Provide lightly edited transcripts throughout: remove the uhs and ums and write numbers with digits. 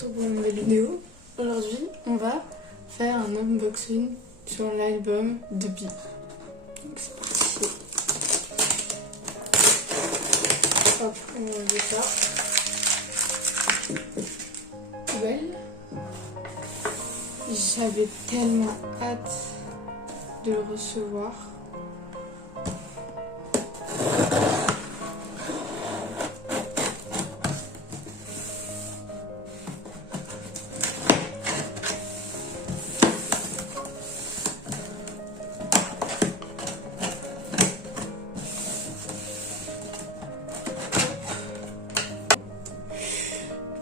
retrouve pour une nouvelle vidéo. Aujourd'hui, on va faire un unboxing sur l'album de Bi. Donc c'est parti. Hop, on va enlever ça. Poubelle. J'avais tellement hâte de le recevoir.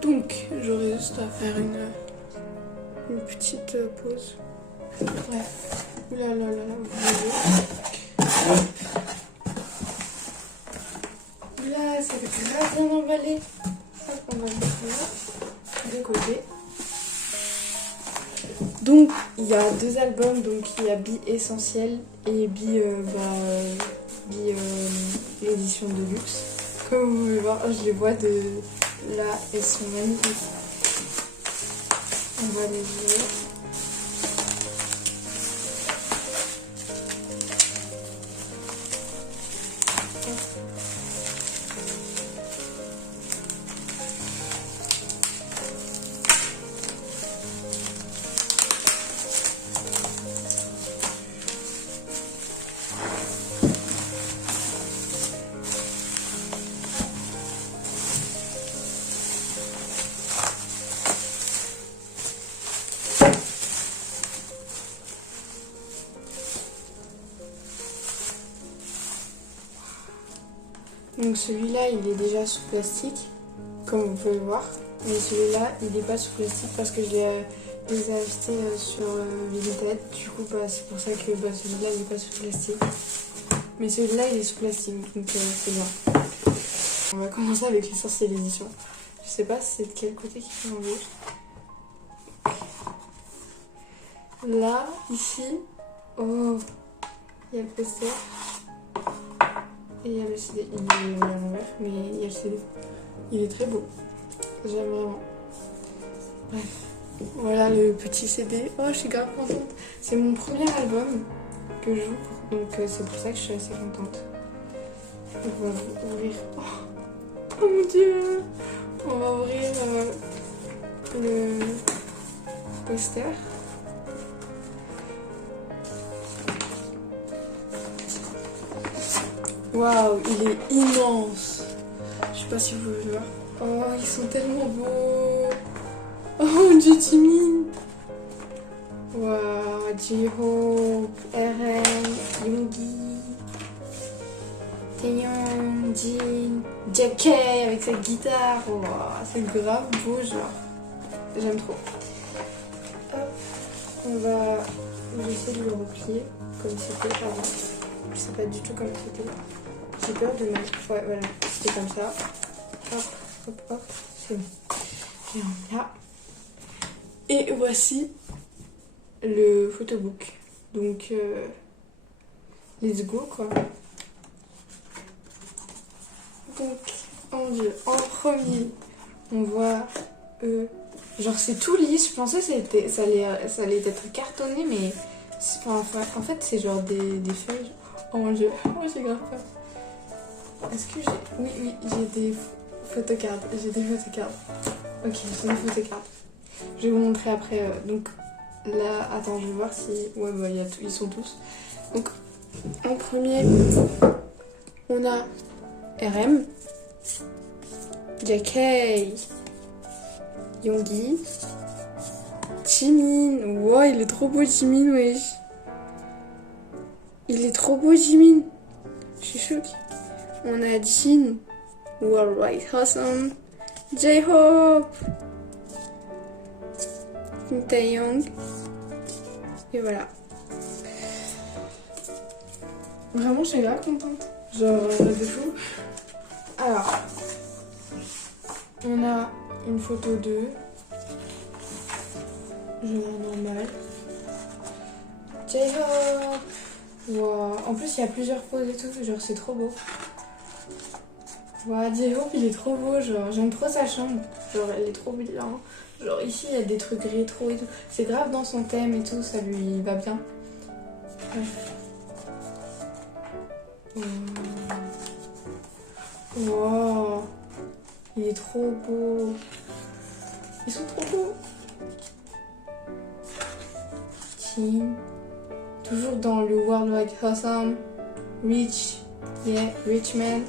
Donc, j'aurais juste à faire une petite pause. Ouais. Oulala, là, vous voyez. Là, ça fait grave bien emballé. Hop, on va le mettre là, de côté. Donc, il y a deux albums. Donc, il y a Bi Essentiel et Bi l'édition de luxe. Comme vous pouvez voir, je les vois de là, elles sont magnifiques. On va les ouvrir. Donc celui-là, il est déjà sous plastique, comme vous pouvez voir. Mais celui-là, il n'est pas sous plastique parce que je les ai achetés sur Vinted. Du coup, c'est pour ça que celui-là, il n'est pas sous plastique. Mais celui-là, il est sous plastique, donc c'est bien. On va commencer avec l'essentiel édition. Je sais pas c'est de quel côté qu'il faut enlever. Là, ici, oh, il y a le poster. Et il y a le CD, il est à l'envers, mais il y a le CD. Il est très beau. J'aime vraiment. Bref. Voilà le petit CD. Oh, je suis grave contente. C'est mon premier album que j'ouvre, donc c'est pour ça que je suis assez contente. Donc on va ouvrir. Oh mon dieu! On va ouvrir le poster. Waouh, il est immense. Je sais pas si vous pouvez voir. Oh, ils sont tellement beaux. Oh mon dieu, Jimin. Waouh, J-Hope, RM, Yoongi, Taeyong, Jin, JK avec sa guitare. Waouh, c'est grave beau, genre. J'aime trop. Hop, on va essayer de le replier comme c'était avant. Je sais pas du tout comment c'était. J'ai peur de mettre. Ouais, voilà, c'était comme ça. Hop, hop, hop, c'est bon. Et on a. Et voici le photobook. Donc, let's go quoi. Donc, en premier, on voit. Genre, c'est tout lisse. Je pensais que ça allait être cartonné, mais. En fait, c'est genre des feuilles. Oh mon dieu, moi j'ai grave peur. Est-ce que j'ai. Oui, j'ai des photocards. Ok, j'ai des photocards. Je vais vous montrer après. Donc là, attends, je vais voir si. Ouais, bah, ils sont tous. Donc, en premier, on a RM, JK, Yoongi, Jimin. Wow, il est trop beau, Jimin, wesh. Il est trop beau, Jimin. Je suis choquée. On a Jin, Worldwide Awesome, J-Hope, Taeyong. Et voilà. Vraiment, je suis grave contente. Genre, de fou. Alors, on a une photo d'eux. Genre normal. J-Hope. Wow. En plus, il y a plusieurs poses et tout. Genre, c'est trop beau. Ouais, J-Hope, il est trop beau, genre, j'aime trop sa chambre. Genre, elle est trop bien. Genre, ici, il y a des trucs rétro et tout. C'est grave dans son thème et tout, ça lui va bien. Ouais. Wow. Il est trop beau. Ils sont trop beaux. Team. Toujours dans le World Like Awesome. Rich. Yeah, Rich Man.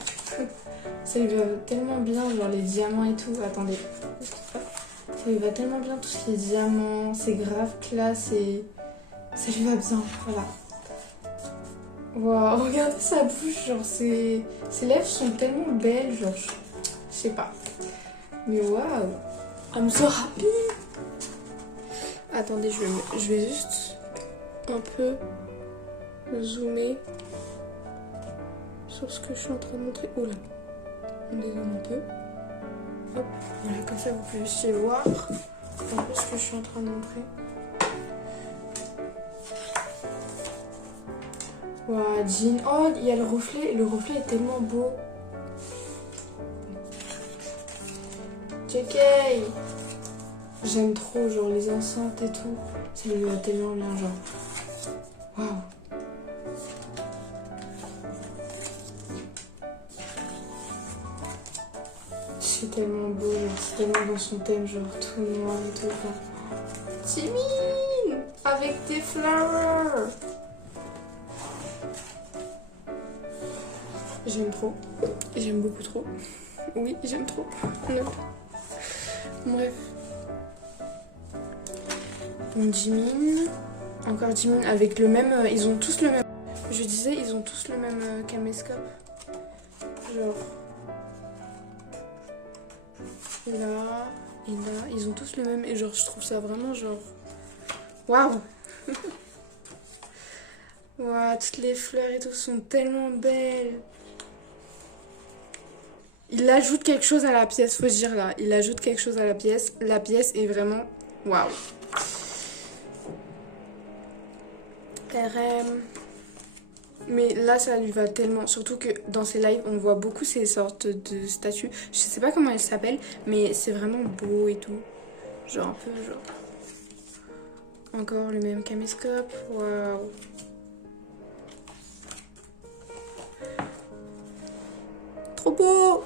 Ça lui va tellement bien, genre les diamants et tout. Attendez. Ça lui va tellement bien tout ce qui est diamants. C'est grave classe et ça lui va bien. Voilà. Waouh, regardez sa bouche, genre ses lèvres sont tellement belles, genre je sais pas. Mais waouh, I'm so happy. Attendez, je vais juste un peu zoomer sur ce que je suis en train de montrer. Oula, on dézoome un peu. Hop, voilà, comme ça vous pouvez voir un peu ce que je suis en train de montrer. Waouh, jean. Oh, il y a le reflet est tellement beau. JK. J'aime trop, genre les enceintes et tout. Ça lui va tellement bien, genre. Waouh. C'est tellement beau, genre, c'est tellement dans son thème, genre tout noir et tout. Genre. Timine avec des flowers. J'aime trop. J'aime beaucoup trop. Oui, j'aime trop. Non. Bref. Donc Jimin. Encore Jimin avec le même... ils ont tous le même... Je disais, ils ont tous le même caméscope. Genre... Là et là. Ils ont tous le même... Et genre, je trouve ça vraiment genre... Waouh. Waouh, toutes les fleurs et tout sont tellement belles. Il ajoute quelque chose à la pièce, faut se dire là. Il ajoute quelque chose à la pièce. La pièce est vraiment... Waouh. RM. Mais là, ça lui va tellement. Surtout que dans ses lives, on voit beaucoup ces sortes de statues. Je sais pas comment elles s'appellent, mais c'est vraiment beau et tout. Genre un peu, genre... Encore le même caméscope. Waouh. Trop beau.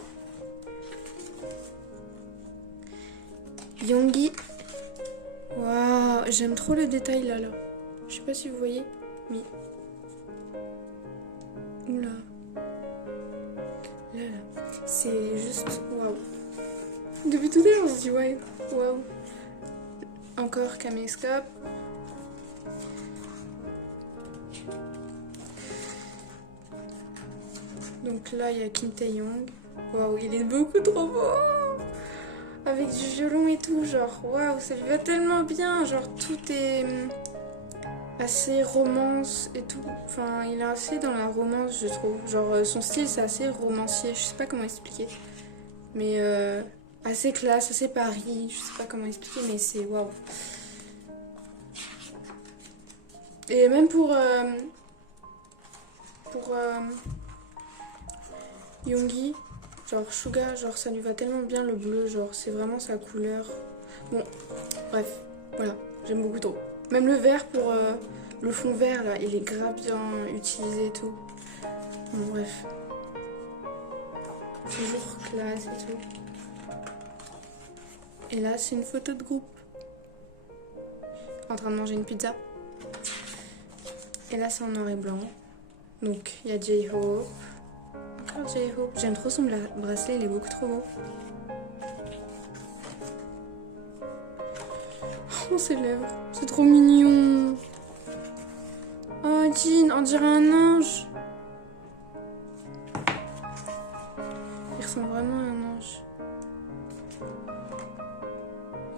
Yoongi. Waouh, j'aime trop le détail là. Je sais pas si vous voyez, mais... Oula. Là. C'est juste... Waouh. Depuis tout à l'heure, on se dit ouais. Waouh. Encore caméscope. Donc là, il y a Kim Tae-young. Waouh, il est beaucoup trop beau. Avec du violon et tout, genre, waouh, ça lui va tellement bien. Genre, tout est assez romance et tout. Enfin, il est assez dans la romance, je trouve. Genre, son style, c'est assez romancier. Je sais pas comment expliquer. Mais assez classe, assez Paris. Je sais pas comment expliquer, mais c'est waouh. Et même pour Yoongi, genre Suga, genre ça lui va tellement bien le bleu, genre c'est vraiment sa couleur. Bon, bref, voilà, j'aime beaucoup trop. Même le vert pour le fond vert là, il est grave bien utilisé et tout. Bon, bref. Toujours classe et tout. Et là, c'est une photo de groupe. En train de manger une pizza. Et là, c'est en noir et blanc. Donc, il y a J-Hope. Encore J-Hope. J'aime trop son bracelet, il est beaucoup trop beau. Oh, ses lèvres. C'est trop mignon. Oh, Jin, on dirait un ange. Il ressemble vraiment à un ange.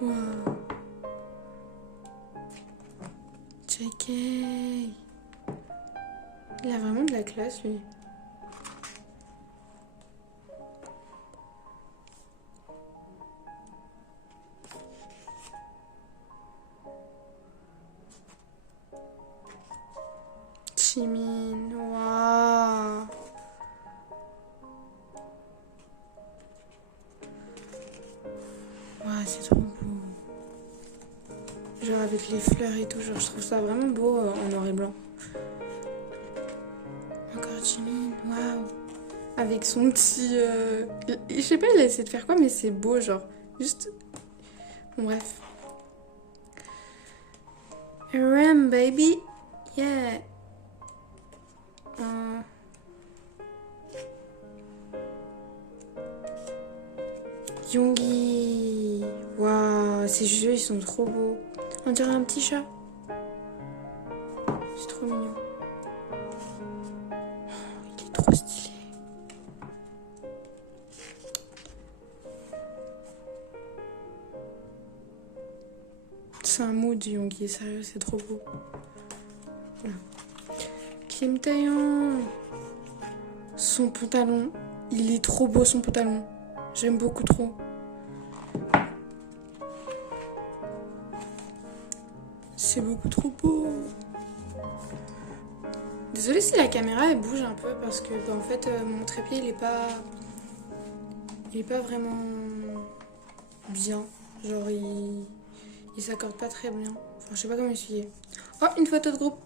Wow. JK. Il a vraiment de la classe, lui. Jimin, waouh. Genre avec les fleurs et tout, genre je trouve ça vraiment beau en noir et blanc. Encore Jimin, waouh. Avec son petit... Je sais pas, il a essayé de faire quoi, mais c'est beau, genre. Juste... Bon, bref. RM, baby. Yeah. Yoongi. Waouh, ces jeux, ils sont trop beaux. On dirait un petit chat. C'est trop mignon. Il est trop stylé. C'est un mood Yoongi, sérieux, c'est trop beau. Voilà. Kim Taehyung. Son pantalon, il est trop beau son pantalon. J'aime beaucoup trop. C'est beaucoup trop beau. Désolée si la caméra elle bouge un peu parce que en fait mon trépied il est pas vraiment bien. Genre il s'accorde pas très bien. Enfin je sais pas comment expliquer. Oh, une photo de groupe.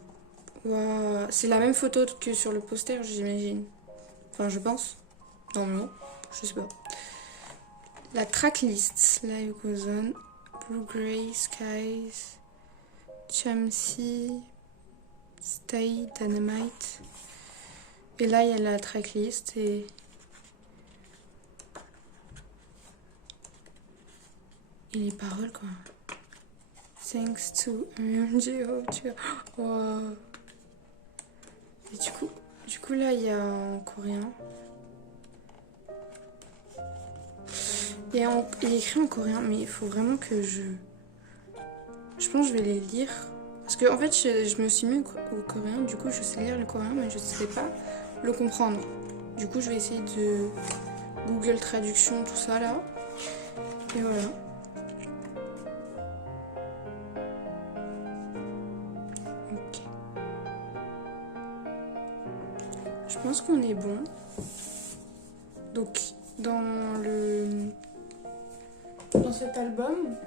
Waouh, c'est la même photo que sur le poster j'imagine. Enfin je pense. Non, je sais pas. La tracklist. Live goes on. Blue Grey Skies. Chamsi. Stay, Dynamite. Et là, il y a la tracklist et les paroles, quoi. Thanks to MMGO. Oh. Et du coup, là, il y a en coréen. Il est écrit en coréen, mais il faut vraiment que je pense que je vais les lire. Parce que en fait, je me suis mis au coréen, du coup, je sais lire le coréen, mais je sais pas le comprendre. Du coup, je vais essayer de Google Traduction, tout ça là. Et voilà. Ok. Je pense qu'on est bon. Donc, dans cet album,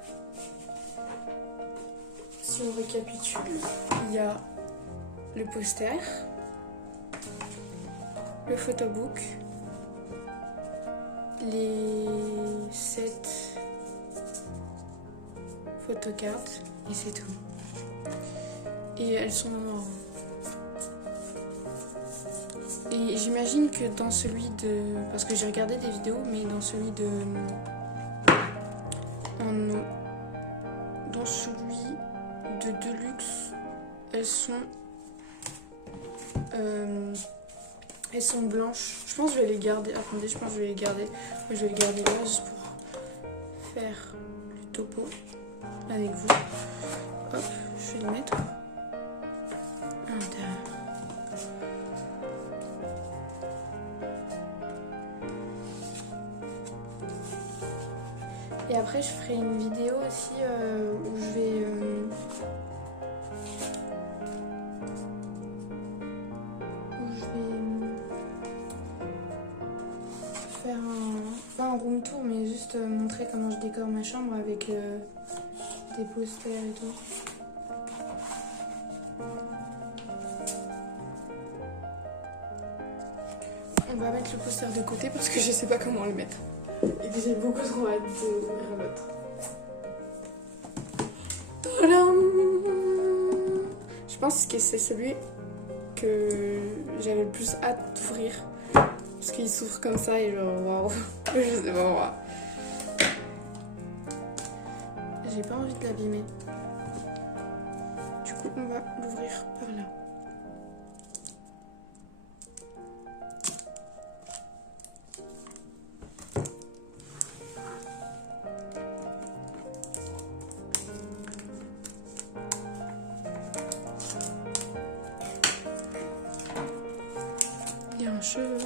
si on récapitule, il y a le poster, le photobook, les 7 photocards et c'est tout. Et elles sont noires. Et j'imagine que dans celui de... Parce que j'ai regardé des vidéos, mais dans celui de... Dans celui de Deluxe, elles sont blanches. Je pense que je vais les garder. Attendez, je pense que je vais les garder. Je vais les garder là juste pour faire le topo avec vous. Hop, je vais les mettre à l'intérieur. Et après, je ferai une vidéo aussi où je vais faire pas un room tour, mais juste montrer comment je décore ma chambre avec des posters et tout. On va mettre le poster de côté parce que je sais pas comment le mettre. Et que j'ai beaucoup trop hâte d'ouvrir l'autre. Je pense que c'est celui que j'avais le plus hâte d'ouvrir. Parce qu'il s'ouvre comme ça et genre waouh. Je sais pas moi. J'ai pas envie de l'abîmer. Du coup, on va l'ouvrir par là. Il y a un cheveu.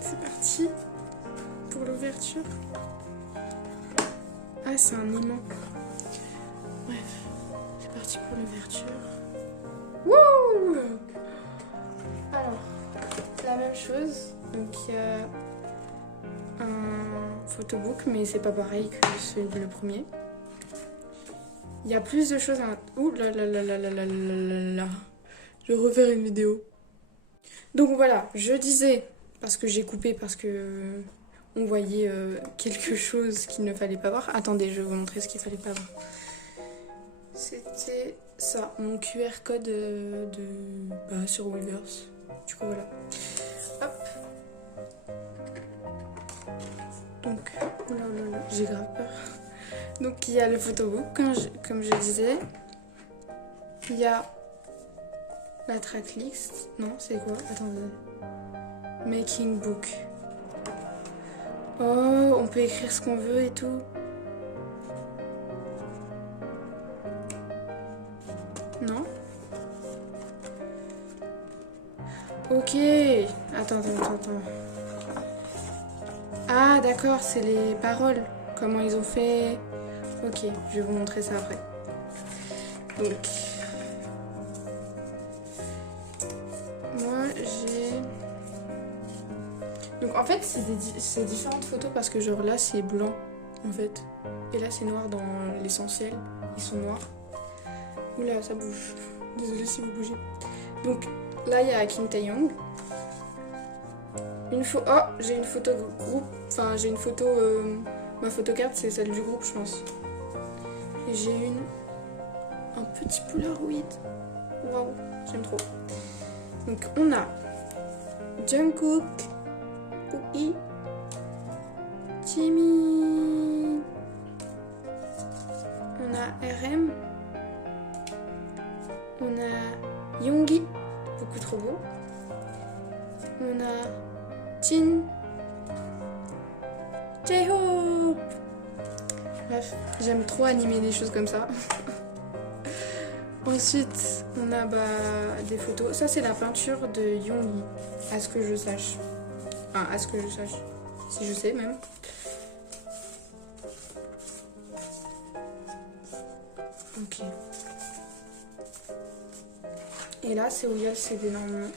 C'est parti pour l'ouverture. Ah, c'est un aimant. parti pour l'ouverture. Wouh! Alors, la même chose. Donc il y a un photobook, mais c'est pas pareil que celui de le premier. Il y a plus de choses à... Ouh là là là là là là là là. Je vais refaire une vidéo. Donc voilà, je disais, parce que j'ai coupé, parce que on voyait quelque chose qu'il ne fallait pas voir. Attendez, je vais vous montrer ce qu'il fallait pas voir. C'était ça, mon QR code sur Weverse. Du coup voilà. Hop. Donc, oh là là là, j'ai grave peur. Donc il y a le photobook, comme je disais. Il y a la tracklist. Non, c'est quoi? Attendez. Making book. Oh, on peut écrire ce qu'on veut et tout. Non? Ok. Attends. Ah, d'accord, c'est les paroles. Comment ils ont fait. Ok, je vais vous montrer ça après. Donc, moi j'ai... Donc en fait, c'est différentes photos parce que genre là c'est blanc en fait. Et là c'est noir dans l'essentiel. Ils sont noirs. Oula, ça bouge. Désolée si vous bougez. Donc là il y a Kim Tae-young. Oh, j'ai une photo groupe. Enfin, j'ai une photo... ma photocarte c'est celle du groupe je pense. Et j'ai un petit Polaroid. Waouh, j'aime trop. Donc on a Jungkook, Cookie, Jimmy, on a RM, on a Yoongi, beaucoup trop beau, on a Jin, J-Hope. Bref, j'aime trop animer des choses comme ça. Ensuite, on a des photos. Ça, c'est la peinture de Yoongi, à ce que je sache. Enfin, à ce que je sache. Si je sais, même. Ok. Et là, c'est où il y a le CD normalement.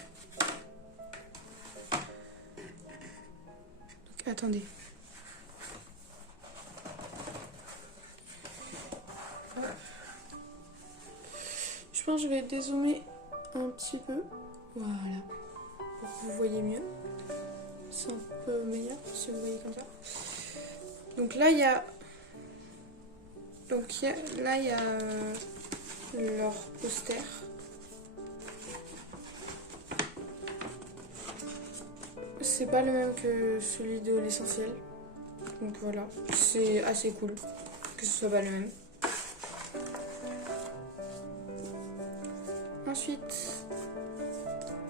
Donc, attendez. Je pense que je vais dézoomer un petit peu. Voilà. Pour que vous voyez mieux. C'est un peu meilleur si vous voyez comme ça. Donc là, il y a... Là, il y a leur poster. C'est pas le même que celui de l'essentiel. Donc voilà. C'est assez cool que ce soit pas le même. Ensuite,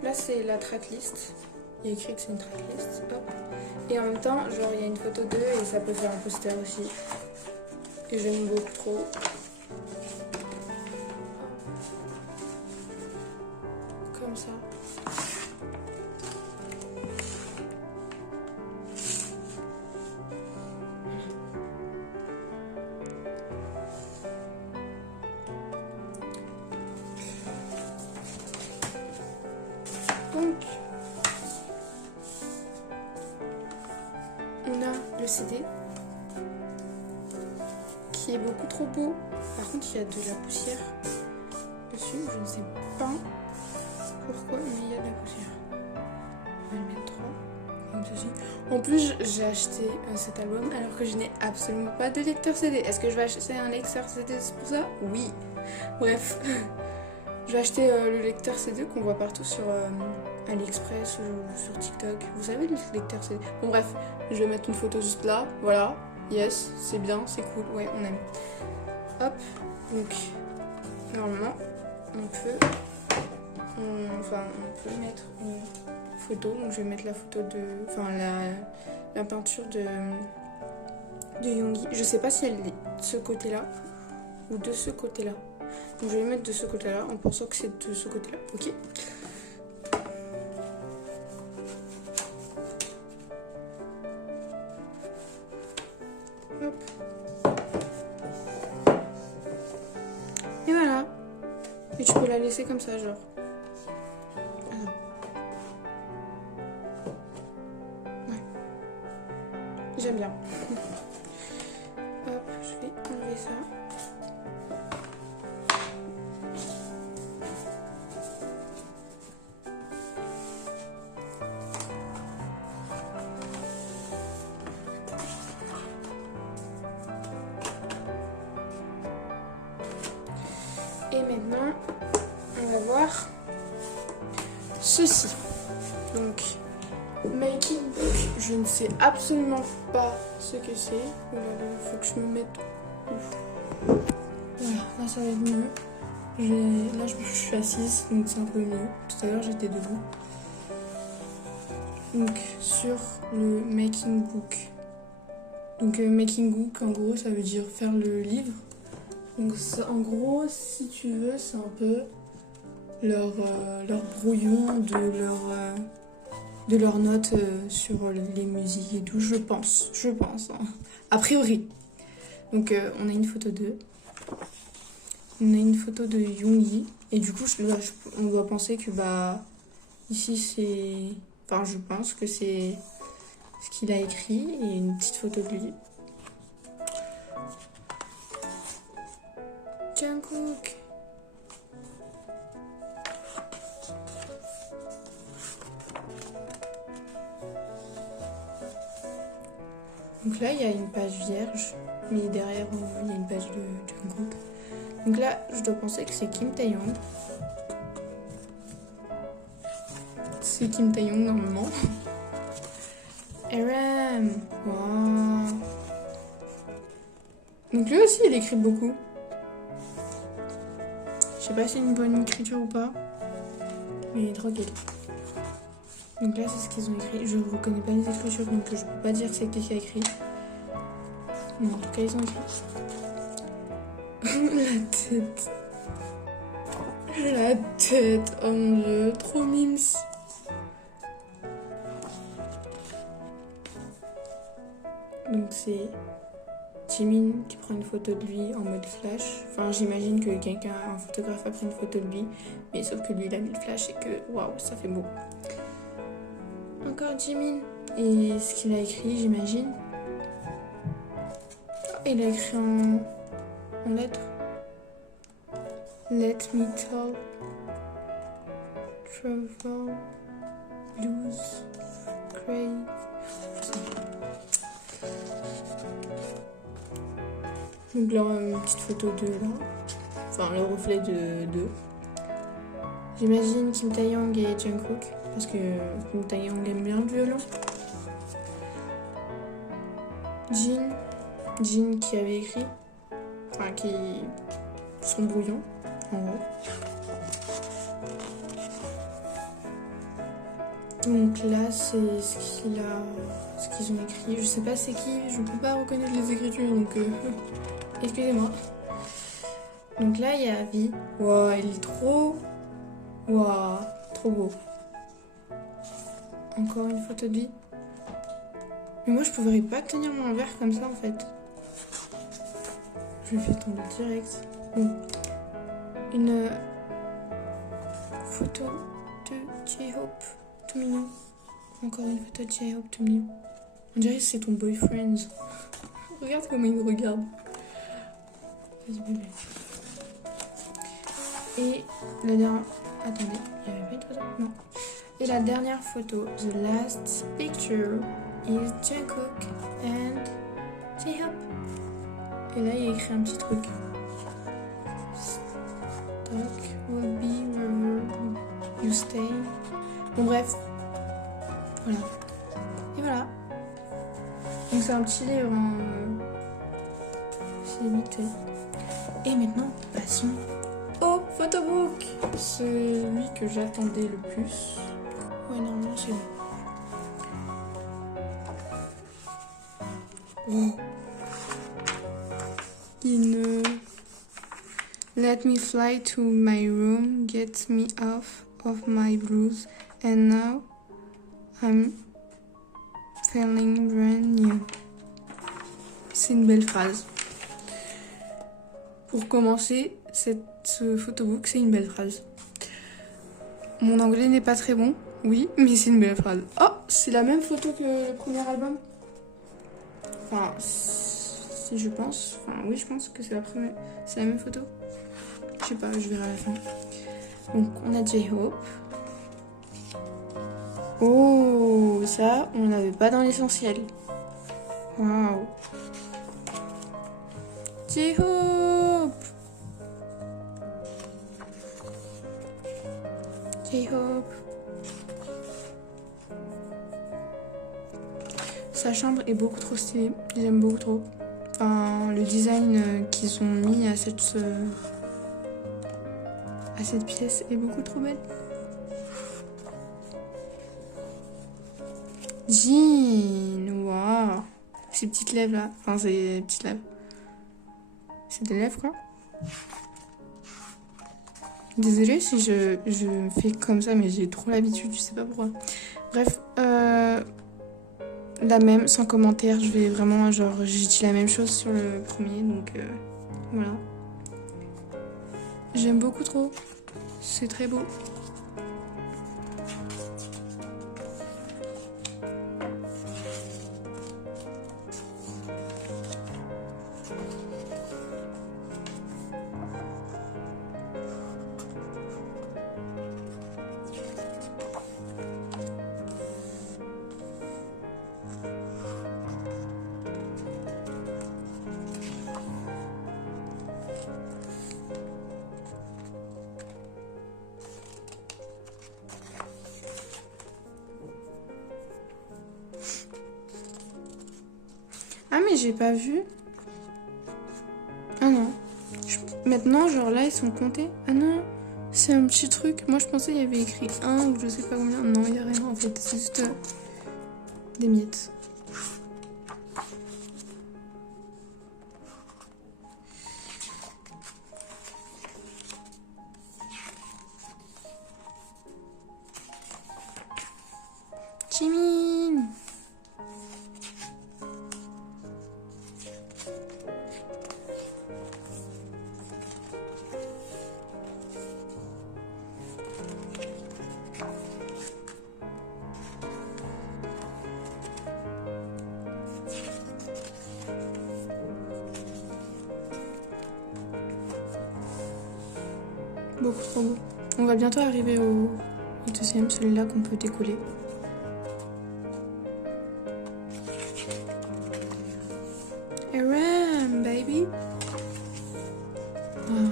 là c'est la tracklist. Il y a écrit que c'est une tracklist. Hop. Et en même temps, genre il y a une photo d'eux et ça peut faire un poster aussi. Et j'aime beaucoup trop. Comme ça. Donc, on a le CD qui est beaucoup trop beau. Par contre, il y a de la poussière dessus. Je ne sais pas pourquoi, mais il y a de la poussière. On va le mettre 3 comme ceci. En plus, j'ai acheté cet album alors que je n'ai absolument pas de lecteur CD. Est-ce que je vais acheter un lecteur CD pour ça? Oui. Bref. Je vais acheter le lecteur CD qu'on voit partout sur AliExpress ou sur TikTok. Vous savez, le lecteur CD. Bon, bref, je vais mettre une photo juste là. Voilà. Yes, c'est bien, c'est cool. Ouais, on aime. Hop. Donc, normalement, on peut mettre une photo. Donc, je vais mettre la photo de... Enfin, la peinture de Yoongi. Je sais pas si elle est de ce côté-là ou de ce côté-là. Donc je vais le mettre de ce côté-là en pensant que c'est de ce côté-là. Ok. Hop. Et voilà. Et tu peux la laisser comme ça, genre. Voilà. Ouais. J'aime bien. Hop, je vais enlever ça. Et maintenant, on va voir ceci. Donc, Making Book, je ne sais absolument pas ce que c'est. Il faut que je me mette. Voilà, là ça va être mieux. Là je suis assise, donc c'est un peu mieux. Tout à l'heure j'étais debout. Donc, sur le Making Book. Donc, Making Book, en gros, ça veut dire faire le livre. Donc en gros, si tu veux, c'est un peu leur brouillon de leurs notes sur les musiques et tout, je pense, hein. A priori. Donc on a une photo d'eux. On a une photo de Yoongi. Et du coup, on doit penser que ici c'est... Enfin, je pense que c'est ce qu'il a écrit et une petite photo de lui. Jungkook. Donc là, il y a une page vierge, mais derrière, il y a une page de Jungkook. Donc là, je dois penser que c'est Kim Taeyong. C'est Kim Taeyong normalement. RM. Wow. Donc lui aussi, il écrit beaucoup. Je sais pas si c'est une bonne écriture ou pas, mais il est trop gai. Donc là, c'est ce qu'ils ont écrit. Je reconnais pas les écritures, donc je peux pas dire c'est qui a écrit. Mais en tout cas, ils ont écrit. La tête. La tête. Oh mon dieu, trop mimes. Donc c'est Jimin qui prend une photo de lui en mode flash. Enfin, j'imagine que un photographe a pris une photo de lui, mais sauf que lui il a mis le flash et que waouh, ça fait beau. Encore Jimin. Et ce qu'il a écrit, j'imagine. Il a écrit en lettres. Let me talk. Travel. Lose. Crazy. Donc là, une petite photo d'eux là. Enfin, le reflet d'eux. J'imagine Kim Taeyong et Jungkook. Parce que Kim Taeyong aime bien le violon. Jin qui avait écrit. Enfin, qui... son brouillon, en gros. Donc là, c'est ce qu'ils ont écrit. Je sais pas c'est qui, je peux pas reconnaître les écritures, donc excusez-moi. Donc là, il y a Vi. Waouh, il est trop... Waouh, trop beau. Encore une photo de Vi. Mais moi, je pourrais pas tenir mon verre comme ça, en fait. Je le fais tomber direct. Bon. Une photo de J-Hope. Tout mignon. Encore une photo de J-Hope, tout mignon. On dirait que c'est ton boyfriend. Regarde comment il me regarde. Vas-y, bébé. Et la dernière... Attendez, il n'y avait pas une photo? Non. Et la dernière photo, the last picture is Jungkook and J-Hope. Et là, il y a écrit un petit truc. Stock will be wherever you stay. Bon, bref. Voilà. Et voilà. Donc, c'est un petit livre. C'est vite fait. Et maintenant, passons au photobook. Celui que j'attendais le plus. Ouais, normalement, c'est bon. Oh. Let me fly to my room, get me off of my blues, and now I'm feeling brand new. C'est une belle phrase. Pour commencer, ce photobook, c'est une belle phrase. Mon anglais n'est pas très bon, oui, mais c'est une belle phrase. Oh, c'est la même photo que le premier album. Enfin, si je pense. Enfin, oui, je pense que c'est la même photo. Je sais pas, je verrai à la fin. Donc, on a J-Hope. Oh, ça, on l'avait pas dans l'essentiel. Waouh. J-Hope. J-Hope. Sa chambre est beaucoup trop stylée. J'aime beaucoup trop. Enfin, le design qu'ils ont mis à cette pièce est beaucoup trop belle. Jean, waouh. Ces petites lèvres là. Enfin, c'est des petites lèvres. C'est des lèvres quoi. Désolée si je fais comme ça, mais j'ai trop l'habitude, je sais pas pourquoi. Bref, la même, sans commentaire, je vais vraiment, genre, j'ai dit la même chose sur le premier, donc voilà. J'aime beaucoup trop, c'est très beau. Ah mais j'ai pas vu. Ah non. Maintenant, genre là, ils sont comptés. Ah non, c'est un petit truc. Moi, je pensais qu'il y avait écrit 1 ou je sais pas combien. Non, il y a rien en fait. C'est juste des miettes. Jimin. Beaucoup trop beau. On va bientôt arriver au deuxième, celui-là qu'on peut décoller. Aram, baby. Wow.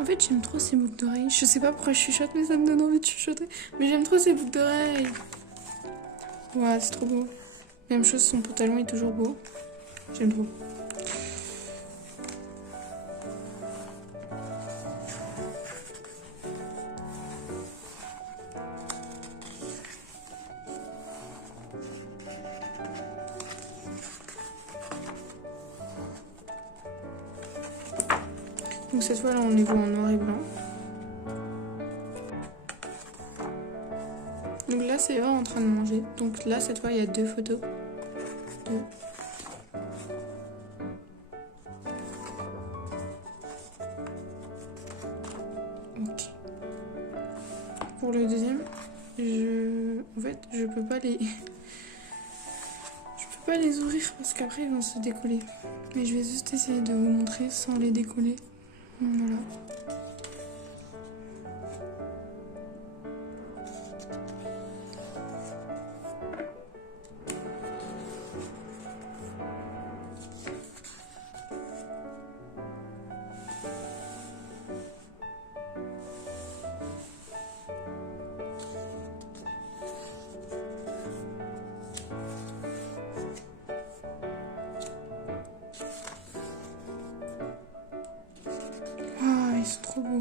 En fait, j'aime trop ces boucles d'oreilles. Je sais pas pourquoi je chuchote, mais ça me donne envie de chuchoter. Mais j'aime trop ces boucles d'oreilles. Ouais, c'est trop beau. Même chose, son pantalon est toujours beau. J'aime trop. Donc cette fois là on les voit en noir et blanc. Donc là c'est eux en train de manger. Donc là cette fois il y a 2 photos. 2. Ok. Pour le deuxième, en fait je peux pas pas les ouvrir parce qu'après ils vont se décoller. Mais je vais juste essayer de vous montrer sans les décoller. Voilà. Ah, ils sont trop beaux.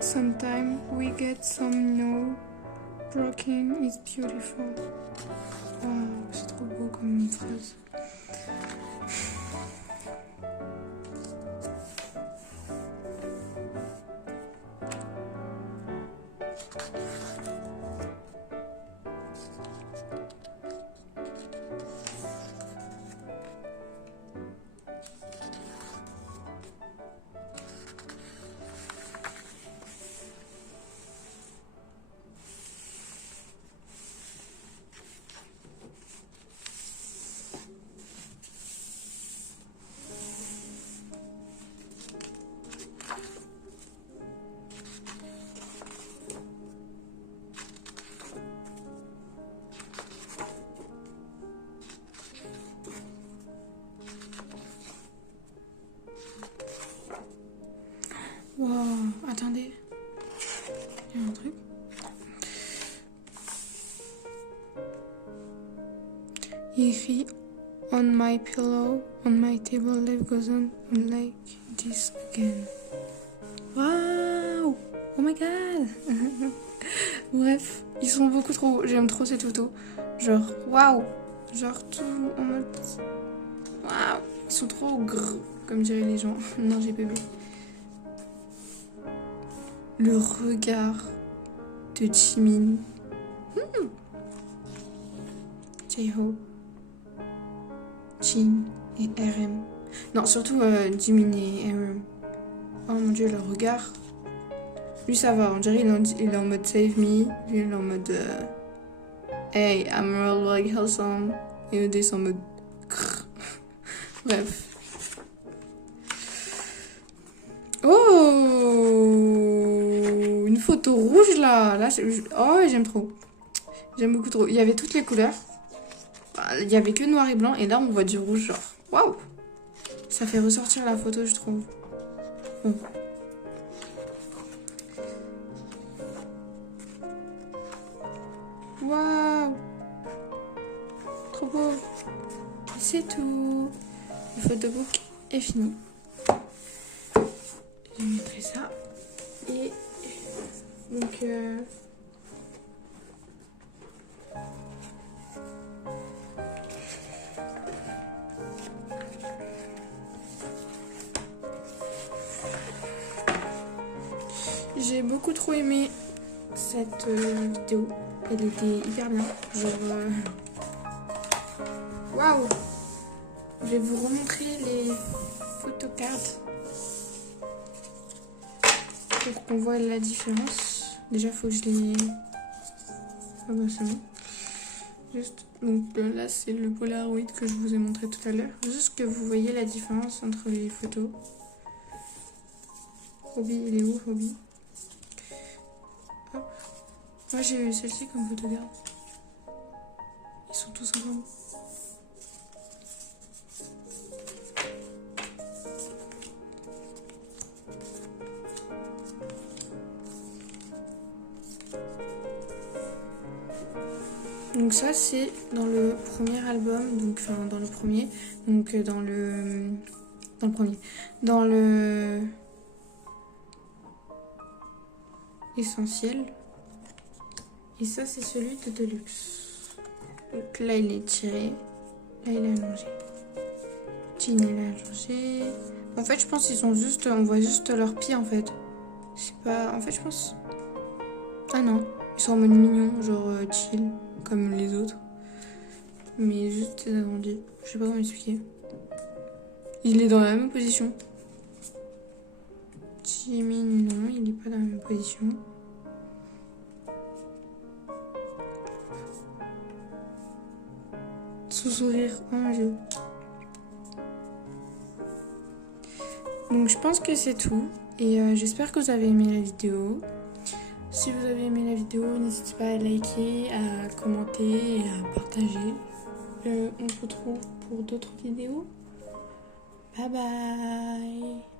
Sometimes we get some no broken is beautiful. Wow, c'est trop beau comme phrase. Wow, attendez. Il y a un truc. Il écrit On my pillow, on my table, life goes on like this again. Wow! Oh my god! Bref, ils sont beaucoup trop beaux. J'aime trop cette photo. Genre, waouh! Genre tout en mode. Waouh! Ils sont trop gros, comme diraient les gens. Non, j'ai bébé. Le regard de Jimin. J-Hope, Jin et RM. Non, surtout Jimin et RM. Oh mon dieu, le regard. Lui, ça va, on dirait il est en mode save me. Lui, il est en mode hey, I'm real like Hillsong. Et eux, ils sont en mode bref. Oh, une photo rouge là. Oh, j'aime trop. J'aime beaucoup trop. Il y avait toutes les couleurs. Il y avait que noir et blanc. Et là, on voit du rouge, genre. Waouh. Ça fait ressortir la photo, je trouve. Bon. Waouh. Trop beau. C'est tout. Le photobook est fini. Je mettrai ça. Et donc j'ai beaucoup trop aimé cette vidéo. Elle était hyper bien. Genre waouh. Je vais vous remontrer les photocards pour qu'on voit la différence. Déjà, faut que je les... Ah bah c'est bon. Juste, donc là, c'est le Polaroid que je vous ai montré tout à l'heure. Juste que vous voyez la différence entre les photos. Hobby, il est où, Hobby? Hop. Moi, j'ai eu celle-ci comme photogarde. Ils sont tous ensemble. Donc ça c'est dans le premier album, donc enfin dans le premier, donc dans le premier, dans le essentiel. Et ça c'est celui de Deluxe. Donc là il est tiré, là il est allongé. Jean il est allongé. En fait je pense qu'ils sont juste, on voit juste leurs pieds en fait. C'est pas, en fait je pense. Ah non, ils sont en mode mignon, genre chill, comme les autres. Mais juste agrandi. Je sais pas comment expliquer. Il est dans la même position. Jimmy, non, il est pas dans la même position. Son sourire, oh mon dieu. Donc je pense que c'est tout. Et j'espère que vous avez aimé la vidéo. Si vous avez aimé la vidéo, n'hésitez pas à liker, à commenter et à partager. On se retrouve pour d'autres vidéos. Bye bye.